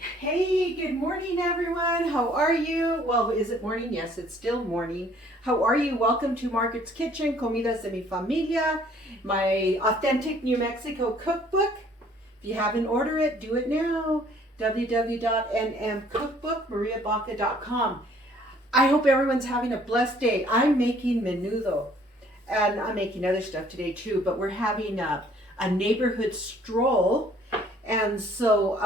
Hey, good morning, everyone. How are you? Well, is it morning? Yes, it's still morning. How are you? Welcome to Margaret's Kitchen, Comidas de mi Familia, my authentic New Mexico cookbook. If you haven't ordered it, do it now. www.nmcookbookmariabaca.com. I hope everyone's having a blessed day. I'm making menudo, and I'm making other stuff today too, but we're having a neighborhood stroll. And so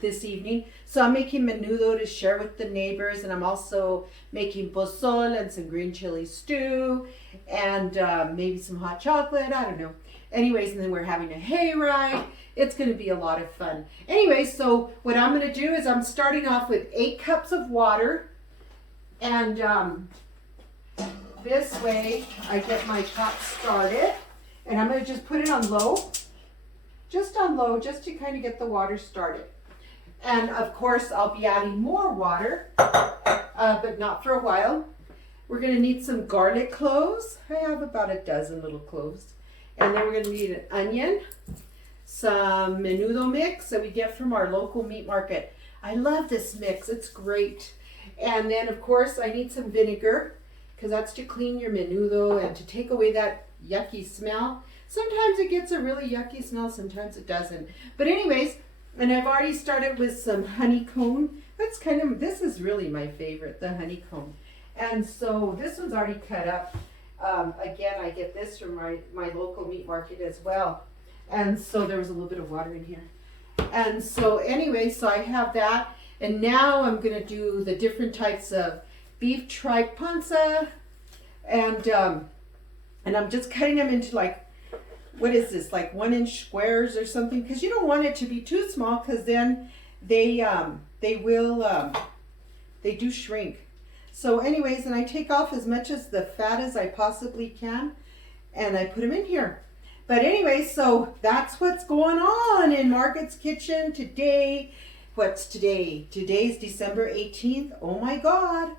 this evening, so I'm making menudo to share with the neighbors, and I'm also making pozole and some green chili stew, and maybe some hot chocolate. I don't know. Anyways, and then we're having a hayride. It's going to be a lot of fun. Anyway, so what I'm going to do is I'm starting off with 8 cups of water, and this way I get my pot started, and I'm going to just put it on low. Just on low, just to kind of get the water started. And of course, I'll be adding more water, but not for a while. We're going to need some garlic cloves. I have about a dozen little cloves. And then we're going to need an onion, some menudo mix that we get from our local meat market. I love this mix, it's great. And then of course, I need some vinegar, because that's to clean your menudo and to take away that yucky smell. Sometimes it gets a really yucky smell, sometimes it doesn't. But anyways, and I've already started with some honeycomb. This is really my favorite, the honeycomb. And so this one's already cut up. Again, I get this from my local meat market as well. And so there was a little bit of water in here. And so anyway, so I have that. And now I'm gonna do the different types of beef tripe panza. And I'm just cutting them into what is this, like 1-inch squares or something? Because you don't want it to be too small, because then they do shrink. So anyways, and I take off as much as the fat as I possibly can, and I put them in here. But anyway, so that's what's going on in Margaret's Kitchen today. What's today? Today's December 18th. Oh my God.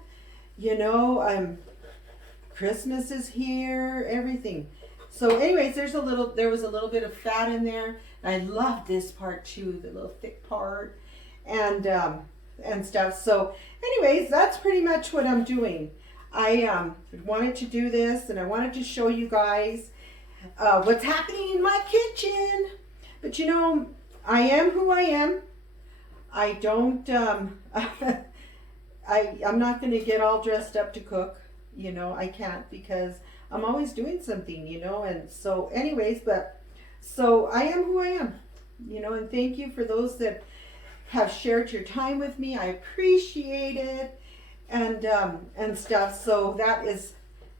Christmas is here, everything. So anyways, there was a little bit of fat in there. I love this part too, the little thick part and stuff. So anyways, that's pretty much what I'm doing. I wanted to do this, and I wanted to show you guys what's happening in my kitchen. But I am who I am. I don't, I'm not going to get all dressed up to cook. I can't, because I'm always doing something, and so anyways, so I am who I am, and thank you for those that have shared your time with me. I appreciate it, and stuff. So that is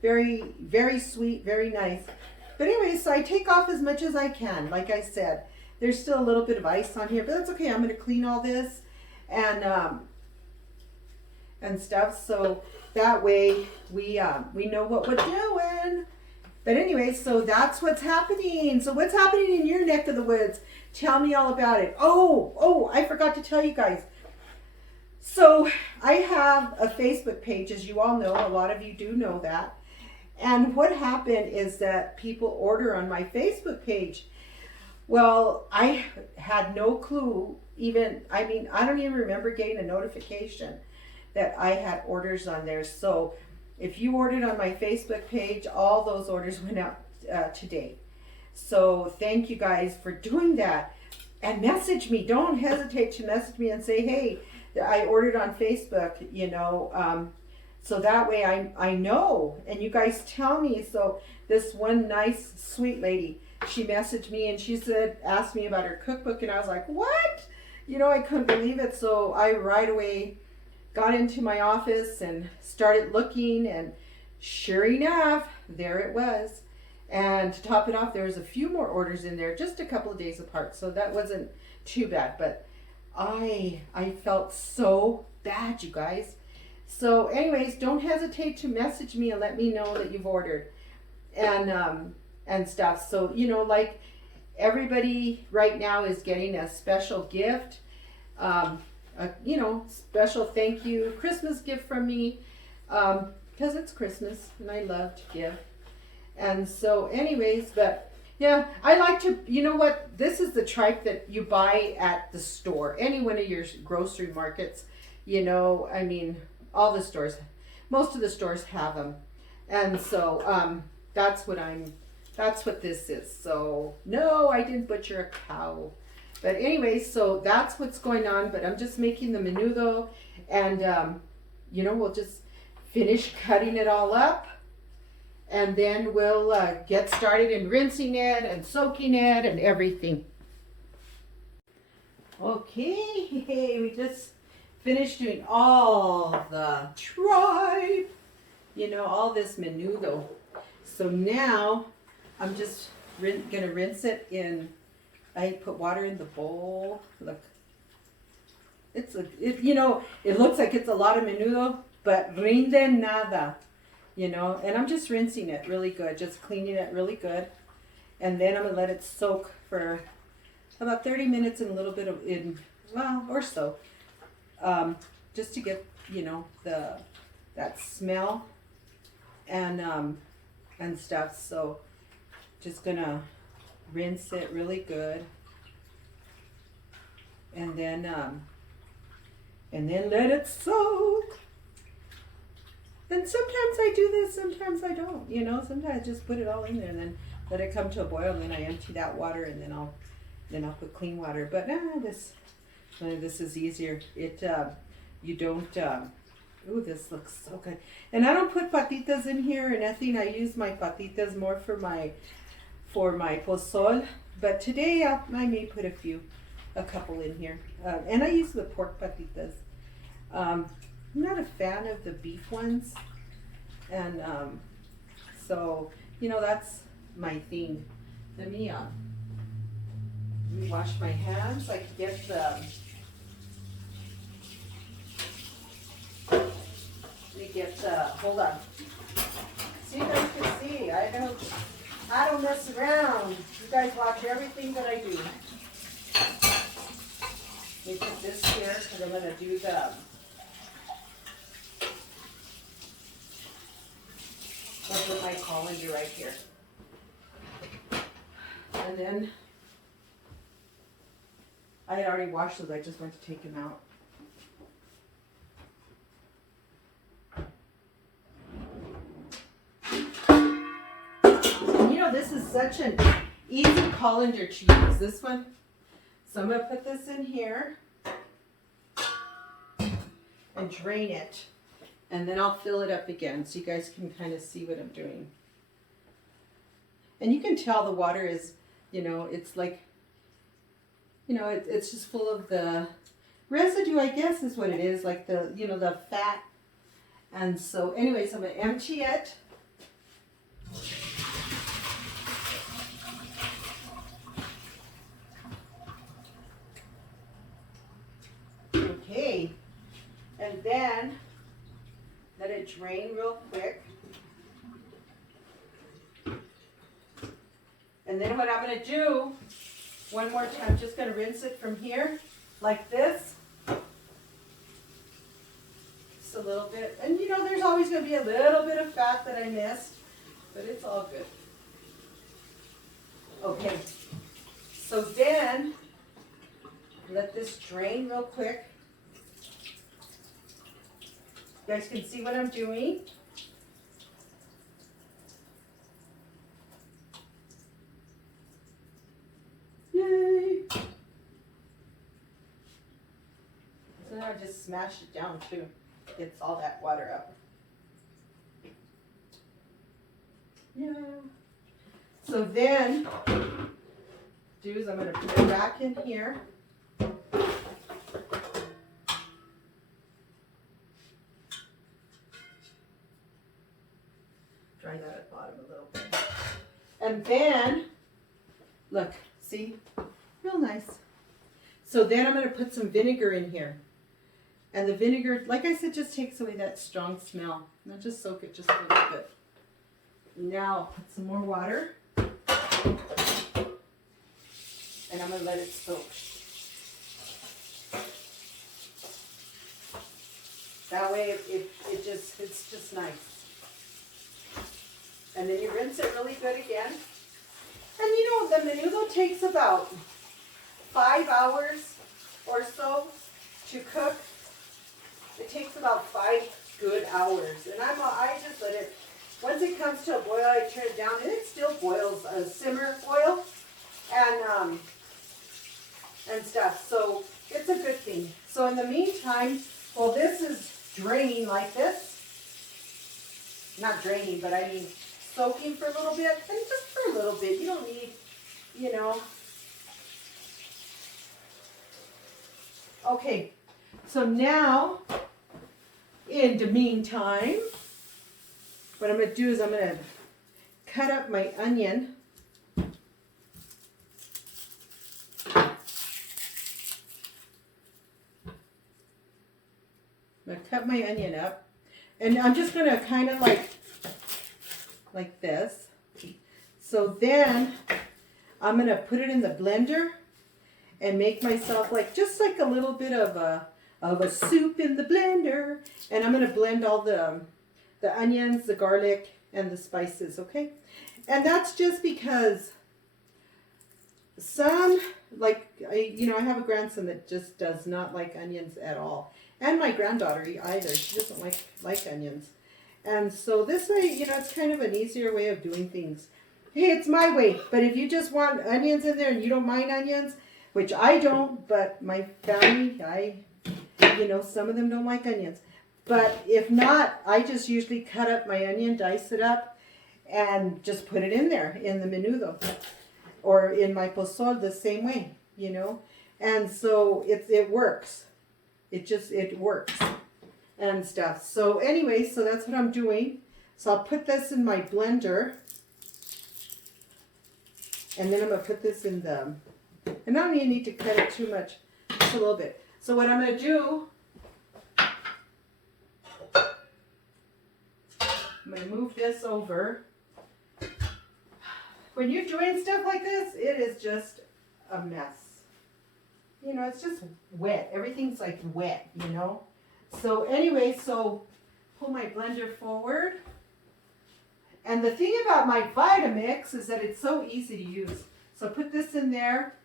very, very sweet, very nice. But anyways, so I take off as much as I can. Like I said, there's still a little bit of ice on here, but that's okay. I'm going to clean all this and stuff. So that way we know what we're doing. But anyway, so that's what's happening. So what's happening in your neck of the woods? Tell me all about it. Oh, I forgot to tell you guys. So I have a Facebook page, as you all know. A lot of you do know that. And what happened is that people order on my Facebook page. Well, I had no clue I don't even remember getting a notification that I had orders on there. So if you ordered on my Facebook page, all those orders went out today. So thank you guys for doing that. And message me. Don't hesitate to message me and say, hey, I ordered on Facebook, so that way I know, and you guys tell me. So this one nice, sweet lady, she messaged me and she asked me about her cookbook, and I was like, what? I couldn't believe it. So I right away got into my office and started looking, and sure enough, there it was. And to top it off, there was a few more orders in there, just a couple of days apart, so that wasn't too bad. But I felt so bad, you guys. So anyways, don't hesitate to message me and let me know that you've ordered and stuff. So like everybody right now is getting a special gift, special thank you Christmas gift from me, because it's Christmas and I love to give. And so anyways, but Yeah, I like to, you know what? This is the tripe that you buy at the store, any one of your grocery markets. You know, I mean, all the stores, most of the stores have them. And so that's what that's what this is. So, no, I didn't butcher a cow. But anyway, so that's what's going on. But I'm just making the menudo. And, you know, we'll just finish cutting it all up. And then we'll get started in rinsing it and soaking it and everything. Okay, we just finished doing all the tripe, you know, all this menudo. So now I'm just gonna rinse it in, I put water in the bowl. Look, you know, it looks like it's a lot of menudo, but rinde nada. You know, and I'm just rinsing it really good, just cleaning it really good. And then I'm going to let it soak for about 30 minutes and a little bit of, well, or so. Just to get, you know, that smell and stuff. So just going to rinse it really good. And then let it soak. And sometimes I do this, sometimes I don't. You know, sometimes I just put it all in there and then let it come to a boil. And then I empty that water and then I'll put clean water. But this is easier. You don't. Ooh, this looks so good. And I don't put patitas in here or nothing. I use my patitas more for my pozol. But today I may put a couple in here. And I use the pork patitas. I'm not a fan of the beef ones, and so, you know, that's my thing. Let me wash my hands. I can get hold on. So you guys can see, I don't mess around. You guys watch everything that I do. Let me put this here because I'm going to do I'll put my colander right here. And then I had already washed those, I just went to take them out. And you know, this is such an easy colander to use, this one. So I'm going to put this in here and drain it. And then I'll fill it up again so you guys can kind of see what I'm doing. And you can tell the water is, you know, it's like, you know, it's just full of the residue, I guess is what it is, like the, you know, the fat. And so anyways, I'm going to empty it. Okay. And then let it drain real quick. And then what I'm going to do, one more time, I'm just going to rinse it from here, like this. Just a little bit. And you know, there's always going to be a little bit of fat that I missed, but it's all good. Okay. So then, let this drain real quick. You guys can see what I'm doing. Yay! So now I just smash it down too. Gets all that water out. Yeah. So then, I'm going to put it back in here. Dry that at the bottom a little bit. And then, look, see? Real nice. So then I'm going to put some vinegar in here. And the vinegar, like I said, just takes away that strong smell. And I'll just soak it just a little bit. Now I'll put some more water. And I'm going to let it soak. That way it's just nice. And then you rinse it really good again. And you know, the menudo takes about 5 hours or so to cook. It takes about 5 good hours. And I just let it, once it comes to a boil, I turn it down, and it still boils, a simmer boil, and stuff. So it's a good thing. So in the meantime, while this is draining like this, not draining, but I mean soaking for a little bit, and just for a little bit. You don't need, you know. Okay, so now, in the meantime, what I'm going to do is I'm going to cut up my onion. I'm going to cut my onion up, and I'm just going to kind of like this. So then I'm going to put it in the blender and make myself just like a little bit of a soup in the blender. And I'm going to blend all the onions, the garlic, and the spices, okay? And that's just because some, I have a grandson that just does not like onions at all. And my granddaughter either. She doesn't like onions. And so this way, it's kind of an easier way of doing things. Hey, it's my way. But if you just want onions in there and you don't mind onions, which I don't, but my family, some of them don't like onions. But if not, I just usually cut up my onion, dice it up, and just put it in there in the menudo. Or in my pozole the same way, And so it works. It works and stuff. So anyway, so that's what I'm doing. So I'll put this in my blender. And then I'm going to put this in the, and I don't even need to cut it too much, just a little bit. So what I'm going to do, I'm going to move this over. When you're doing stuff like this, it is just a mess. It's just wet. Everything's wet, So anyway, so pull my blender forward. And the thing about my Vitamix is that it's so easy to use. So put this in there.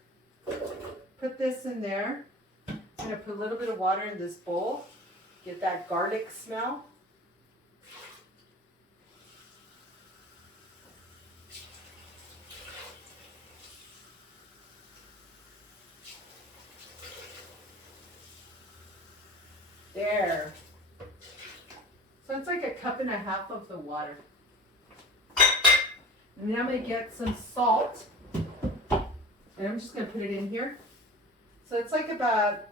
Put this in there. I'm going to put a little bit of water in this bowl. Get that garlic smell. There. So it's like 1.5 cups of the water. And then I'm going to get some salt. And I'm just going to put it in here. So it's about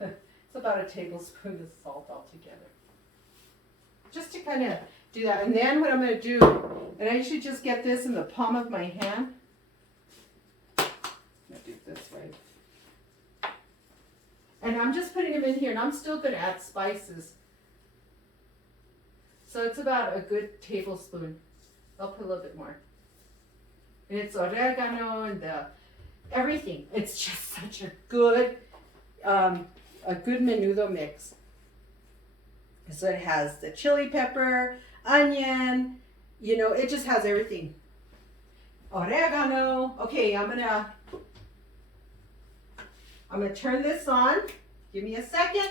a tablespoon of salt altogether. Just to kind of do that. And then what I'm going to do, and I should just get this in the palm of my hand. I'm going to do it this way. And I'm just putting them in here, and I'm still going to add spices. So it's about a good tablespoon. I'll put a little bit more. And it's oregano and everything. It's just such a good menudo mix. So it has the chili pepper, onion, it just has everything. Oregano. Okay, I'm gonna turn this on. Give me a second.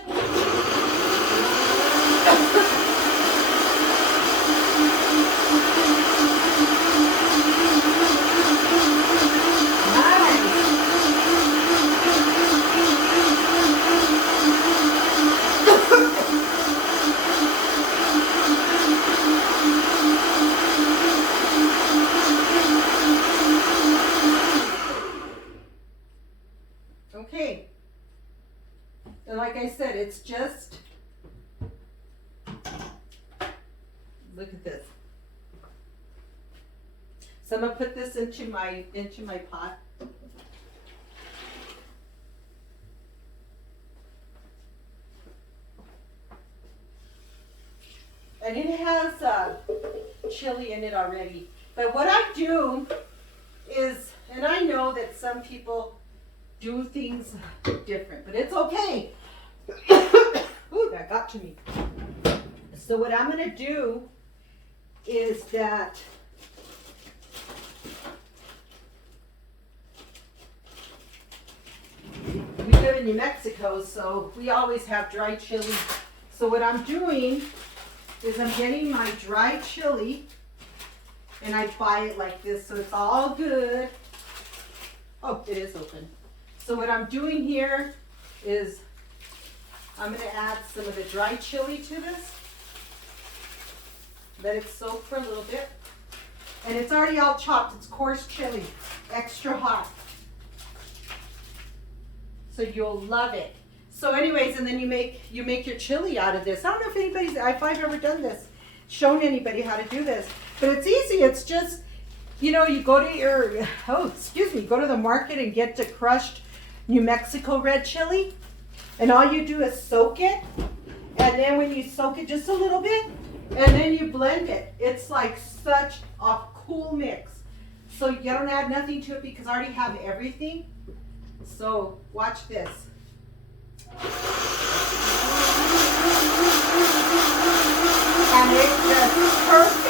Okay. And like I said, it's just, look at this. So I'm gonna put this into my pot. And it has chili in it already. But what I do is, and I know that some people do things different, but it's okay. Ooh, that got to me. So what I'm going to do is that live in New Mexico, so we always have dry chili. So what I'm doing is I'm getting my dry chili, and I buy it like this, so it's all good. Oh, it is open. So what I'm doing here is I'm going to add some of the dry chili to this. Let it soak for a little bit. And it's already all chopped. It's coarse chili, extra hot. So you'll love it. So anyways, and then you make your chili out of this. I don't know if I've ever done this, shown anybody how to do this. But it's easy. It's just, you go to go to the market and get the crushed New Mexico red chili. And all you do is soak it. And then when you soak it just a little bit, and then you blend it. It's like such a cool mix. So you don't add nothing to it because I already have everything. So watch this. And it's just perfect.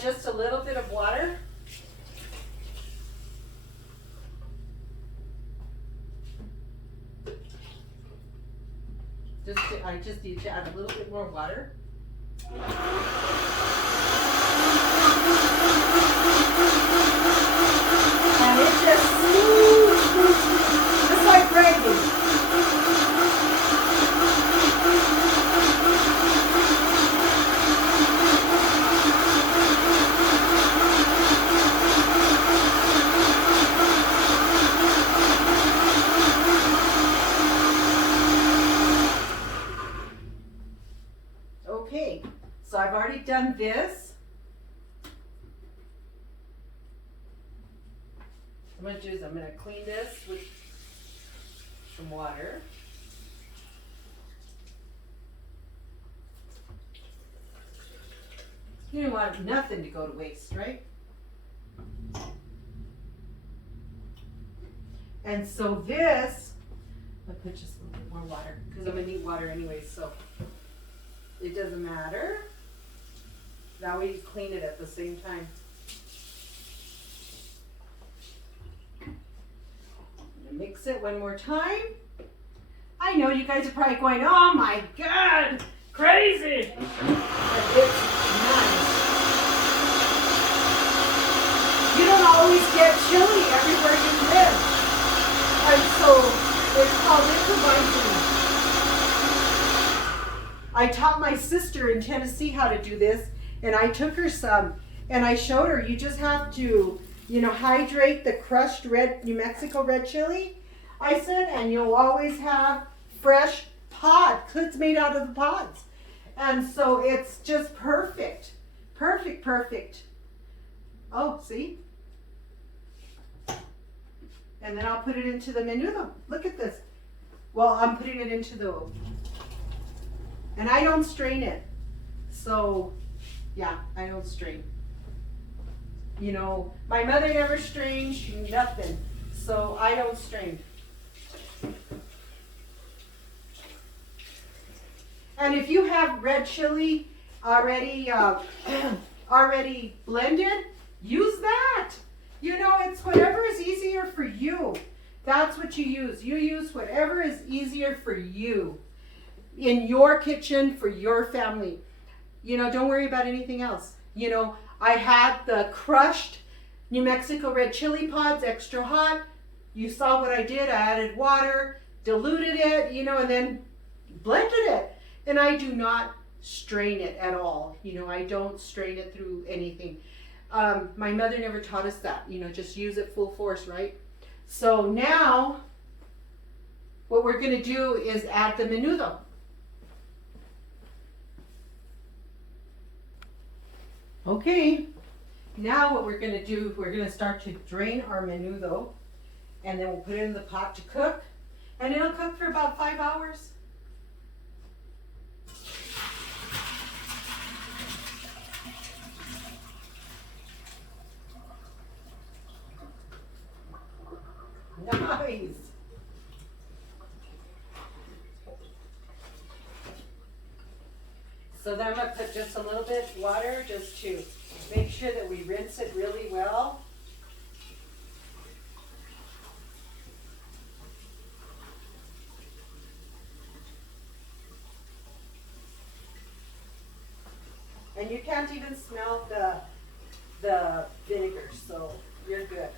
Just a little bit of water. I just need to add a little bit more water. And it just smooth, just like gravy. Okay, so I've already done this. What I'm going to do is I'm going to clean this with some water. You don't want nothing to go to waste, right? And so this, I'll put just a little bit more water because I'm going to need water anyway, so it doesn't matter. That way you clean it at the same time. I'm gonna mix it one more time. I know you guys are probably going, oh my God, crazy. But it's nice. You don't always get chili everywhere you live. And so it's called improvising. I taught my sister in Tennessee how to do this, and I took her some, and I showed her, you just have to, hydrate the crushed New Mexico red chili, I said, and you'll always have fresh it's made out of the pods. And so it's just perfect. Perfect. Oh, see? And then I'll put it into the Menudo. Look at this. Well, I'm putting it into the... And I don't strain it. So, yeah, I don't strain. My mother never strained, nothing. So I don't strain. And if you have red chili already blended, use that. It's whatever is easier for you. That's what you use. You use whatever is easier for you. In your kitchen, for your family. Don't worry about anything else. I had the crushed New Mexico red chili pods, extra hot. You saw what I did. I added water, diluted it, and then blended it. And I do not strain it at all. I don't strain it through anything. My mother never taught us that. Just use it full force, right? So now, what we're going to do is add the Menudo. Okay, now what we're going to do, we're going to start to drain our Menudo, and then we'll put it in the pot to cook, and it'll cook for about 5 hours. Nice. So then I'm going to put just a little bit of water just to make sure that we rinse it really well. And you can't even smell the vinegar, so you're good.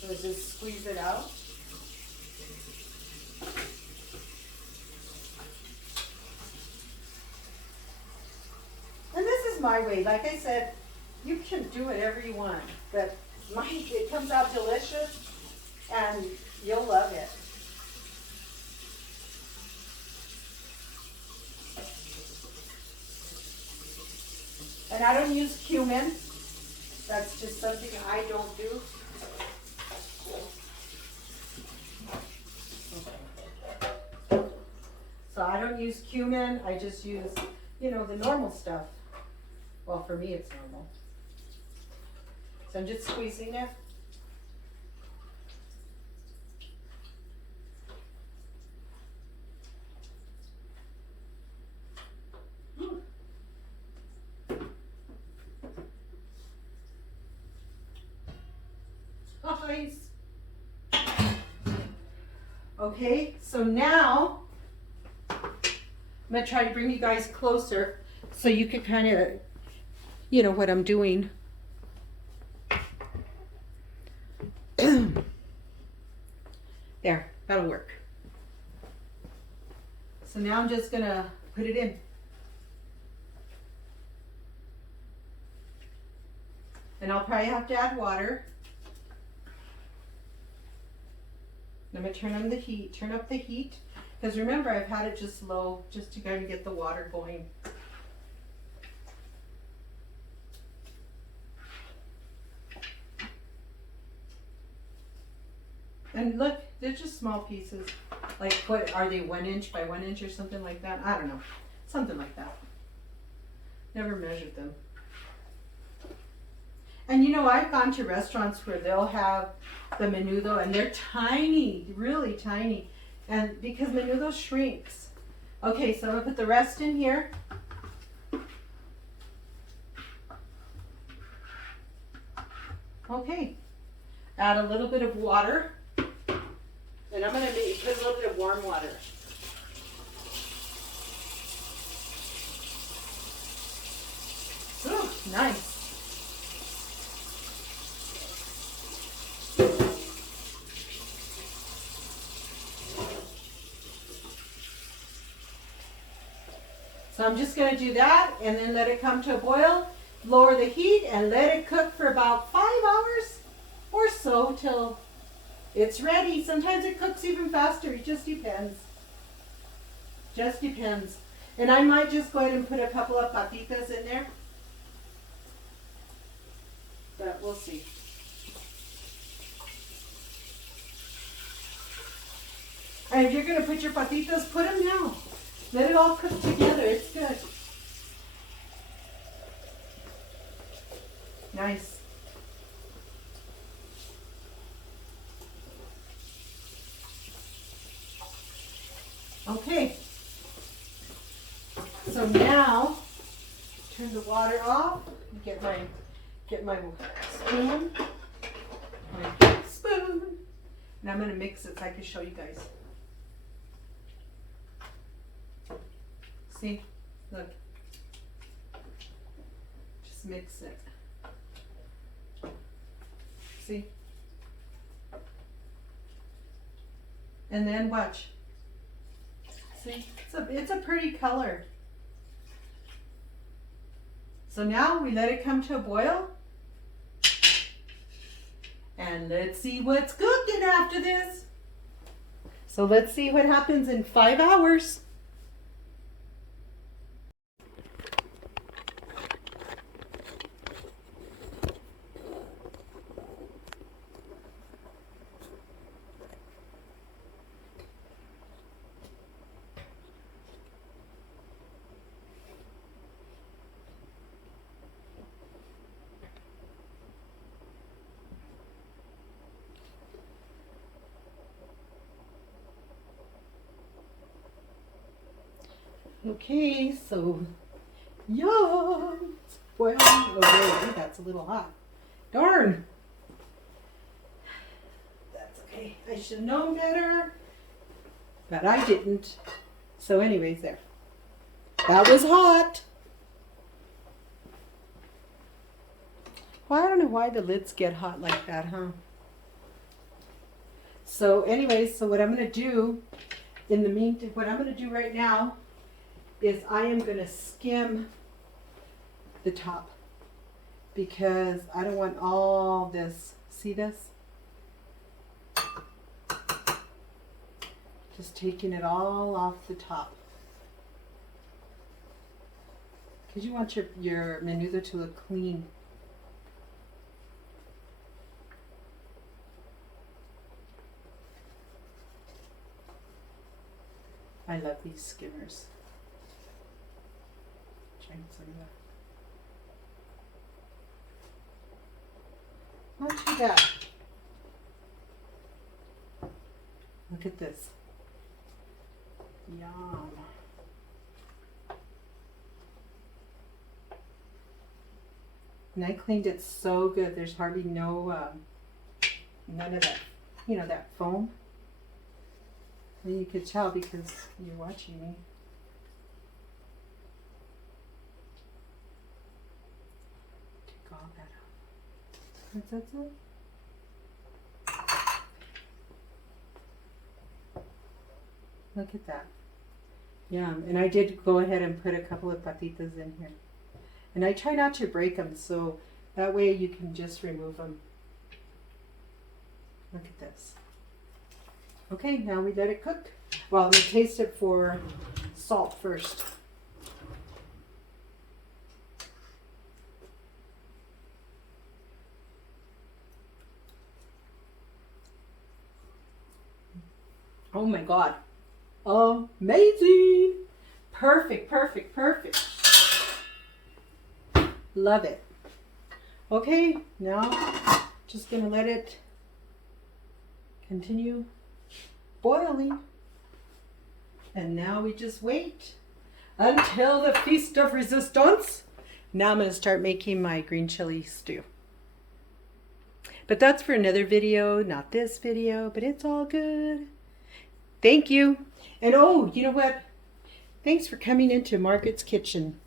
So just squeeze it out. And this is my way. Like I said, you can do whatever you want, but it comes out delicious and you'll love it. And I don't use cumin. That's just something I don't do. So I don't use cumin. I just use, the normal stuff. Well, for me it's normal. So I'm just squeezing it. Nice. Okay, so now I'm going to try to bring you guys closer so you can kind of, what I'm doing. There, that'll work. So now I'm just going to put it in. And I'll probably have to add water. I'm going to turn up the heat, because remember I've had it just low just to kind of get the water going. And look, they're just small pieces. Like, what are they, 1 inch by 1 inch or something like that? I don't know. Something like that. Never measured them. And I've gone to restaurants where they'll have the menudo and they're tiny, really tiny. And because menudo shrinks. Okay, so I'm going to put the rest in here. Okay. Add a little bit of water. And I'm going to put a little bit of warm water. Ooh, nice. So I'm just going to do that and then let it come to a boil, lower the heat, and let it cook for about 5 hours or so till it's ready. Sometimes it cooks even faster. It just depends. Just depends. And I might just go ahead and put a couple of patitas in there. But we'll see. And if you're going to put your patitas, put them now. Let it all cook together. It's good. Nice. Okay. So now, turn the water off. Get my spoon. My big spoon. And I'm going to mix it so I can show you guys. See? Look. Just mix it. See? And then watch. See? It's a pretty color. So now we let it come to a boil. And let's see what's cooking after this. So let's see what happens in 5 hours. Okay, so yum. Boil. Oh, wait, that's a little hot. Darn. That's okay. I should have known better, but I didn't. So anyways, there. That was hot. Well, I don't know why the lids get hot like that, huh? So anyways, so what I'm going to do in the meantime, what I'm going to do right now is I am going to skim the top because I don't want all this. See this? Just taking it all off the top. Because you want your menudo to look clean. I love these skimmers. Trying some of that. Not too bad. Look at this. Yum. And I cleaned it so good. There's hardly none of that, that foam. And you could tell because you're watching me. Take all that off. That's it. Look at that. Yum. And I did go ahead and put a couple of patitas in here. And I try not to break them, so that way you can just remove them. Look at this. Okay, now we let it cook. Well, I'm going to taste it for salt first. Oh my God. Amazing. Perfect, perfect, perfect. Love it. Okay, now just going to let it continue boiling. And now we just wait until the feast of resistance. Now I'm going to start making my green chili stew. But that's for another video, not this video, but it's all good. Thank you. And oh, you know what? Thanks for coming into Margaret's Kitchen.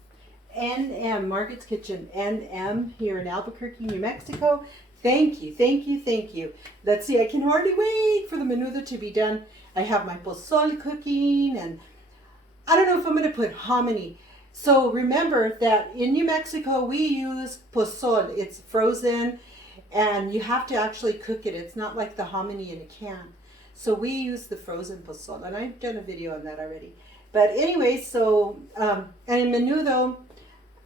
Margaret's Kitchen, NM, here in Albuquerque, New Mexico. Thank you, thank you, thank you. Let's see, I can hardly wait for the menudo to be done. I have my pozole cooking, and I don't know if I'm going to put hominy. So remember that in New Mexico, we use pozole. It's frozen, and you have to actually cook it. It's not like the hominy in a can. So we use the frozen pozole, and I've done a video on that already. But anyway, so, and in menudo,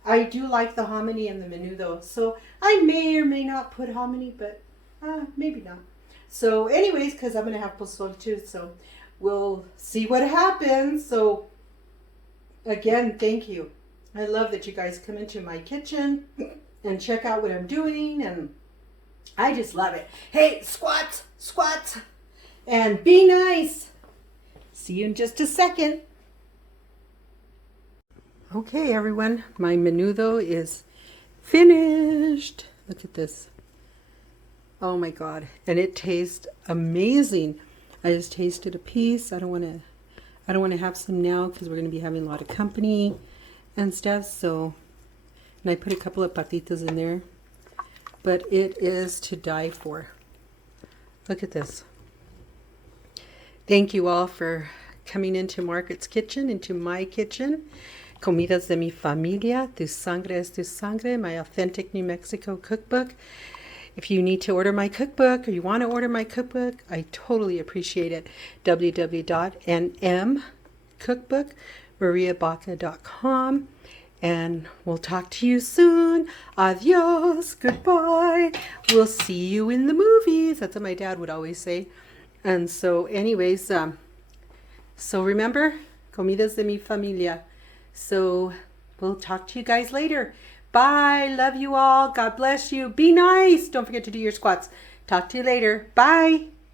I do like the hominy in the menudo. So I may or may not put hominy, but maybe not. So anyways, because I'm going to have pozole too, so we'll see what happens. So again, thank you. I love that you guys come into my kitchen and check out what I'm doing, and I just love it. Hey, squats, squats, and be nice. See you in just a second. Okay, everyone, my menudo is finished. Look at this. Oh my God, and it tastes amazing. I just tasted a piece. I don't want to have some now because we're going to be having a lot of company and stuff. So, and I put a couple of patitas in there, but it is to die for. Look at this. Thank you all for coming into Margaret's Kitchen, into my kitchen. Comidas de mi familia, tu sangre es tu sangre, my authentic New Mexico cookbook. If you need to order my cookbook or you want to order my cookbook, I totally appreciate it. www.nmcookbookmariabaca.com. And we'll talk to you soon. Adios. Goodbye. We'll see you in the movies. That's what my dad would always say. And so anyways, so remember, comidas de mi familia. So we'll talk to you guys later. Bye. Love you all. God bless you. Be nice. Don't forget to do your squats. Talk to you later. Bye.